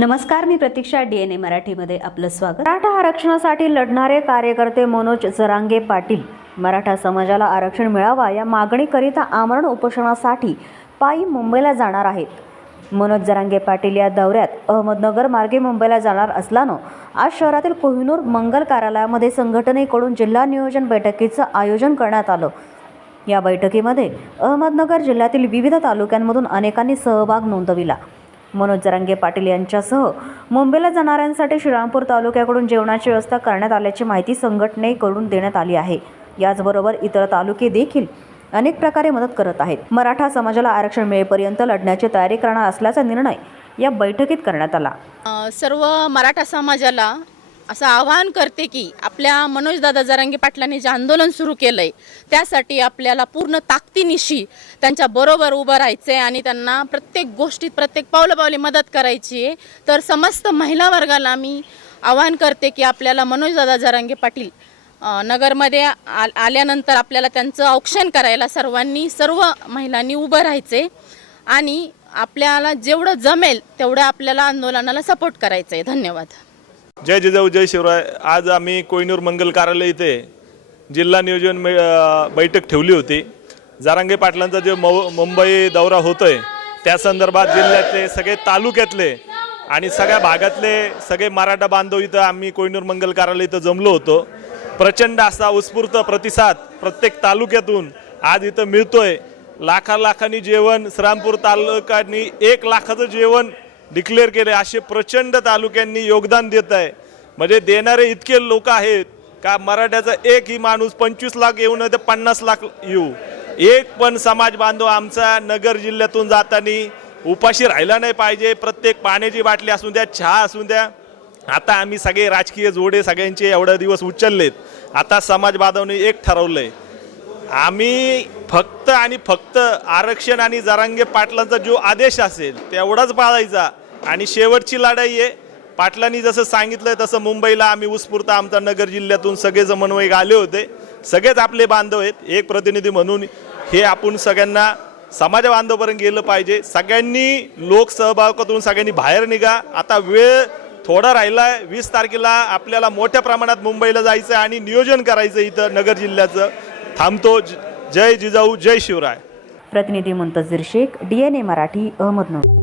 नमस्कार मी प्रतीक्षा D N ए मराठीमध्ये आपलं स्वागत. मराठा आरक्षणासाठी लढणारे कार्यकर्ते मनोज जरांगे पाटील मराठा समाजाला आरक्षण मिळावा या मागणीकरिता आमरण उपोषणासाठी पायी मुंबईला जाणार आहेत. मनोज जरांगे पाटील या दौऱ्यात अहमदनगर मार्गे मुंबईला जाणार असल्यानं आज शहरातील कोहिनूर मंगल कार्यालयामध्ये संघटनेकडून जिल्हा नियोजन बैठकीचं आयोजन करण्यात आलं. या बैठकीमध्ये अहमदनगर जिल्ह्यातील विविध तालुक्यांमधून अनेकांनी सहभाग नोंदविला. मनोज जरांगे पाटील यांच्यासह मुंबईला जाणाऱ्यांसाठी श्रीरामपूर तालुक्याकडून जेवणाची व्यवस्था करण्यात आल्याची माहिती संघटनेकडून देण्यात आली आहे. याचबरोबर इतर तालुके देखील अनेक प्रकारे मदत करत आहेत. मराठा समाजाला आरक्षण मिळेपर्यंत लढण्याची तयारी करणार असल्याचा निर्णय या बैठकीत करण्यात आला. सर्व मराठा समाजाला असं आवाहन करते की आपल्या मनोजदादा जरांगे पाटलांनी जे आंदोलन सुरू केलं आहे त्यासाठी आपल्याला पूर्ण ताकदीनिशी त्यांच्या बरोबर उभं राहायचं आहे आणि त्यांना प्रत्येक गोष्टीत प्रत्येक पावलंपावली मदत करायची आहे तर समस्त महिला वर्गाला मी आवाहन करते की आपल्याला मनोजदादा जरांगे पाटील नगरमध्ये आ आल्यानंतर आपल्याला त्यांचं औक्षण करायला सर्वांनी सर्व महिलांनी उभं राहायचं आहे आणि आपल्याला जेवढं जमेल तेवढं आपल्याला आंदोलनाला सपोर्ट करायचं आहे धन्यवाद. जय जिजाऊ जय शिवराय. आज आम्ही कोयनूर मंगल कार्यालय इथे जिल्हा नियोजन मे- बैठक ठेवली होती. जारांगे पाटलांचा जो मौ मुंबई दौरा होतोय त्या संदर्भात जिल्ह्यातले सगळे तालुक्यातले आणि सगळ्या भागातले सगळे मराठा बांधव इथं आम्ही कोयनूर मंगल कार्यालय इथं जमलो होतो. प्रचंड असा उत्स्फूर्त प्रतिसाद प्रत्येक तालुक्यातून आज इथं मिळतोय. लाखा लाखांनी जेवण श्रामपूर तालुक्यांनी एक लाखाचं जेवण डिक्लेअर केले असे प्रचंड तालुक्यांनी योगदान देत आहे. म्हणजे देणारे इतके लोक आहेत का मराठ्याचा एकही माणूस पंचवीस लाख येऊ नये तर पन्नास लाख येऊ. एक पण समाज बांधव आमचा नगर जिल्ह्यातून जाताना उपाशी राहिला नाही पाहिजे प्रत्येक पाण्याची बाटली असू द्या चहा असू द्या. आता आम्ही सगळे राजकीय जोडे सगळ्यांचे एवढे दिवस उचललेत. आता समाज बांधवने एक ठरवलंय. आम्ही फक्त आणि फक्त आरक्षण आणि जरांगे पाटलांचा जो आदेश असेल तेवढाच पाळायचा. आणि शेवटची लढाई आहे. पाटलांनी जसं सांगितलं तसं मुंबईला आम्ही उत्स्फूर्त आमचा नगर जिल्ह्यातून सगळे समन्वयक आले होते. सगळेच आपले बांधव आहेत. एक प्रतिनिधी म्हणून हे आपण सगळ्यांना समाज बांधवपर्यंत गेलं पाहिजे. सगळ्यांनी लोकसहभागातून सगळ्यांनी बाहेर निघा. आता वेळ थोडा राहिला आहे वीस तारखेला आपल्याला मोठ्या प्रमाणात मुंबईला जायचं आणि नियोजन करायचं इथं नगर जिल्ह्याचं. थांबतो. जय जिजाऊ जय शिवराय. प्रतिनिधी Muntazir Shaikh D N A Marathi Ahmednagar.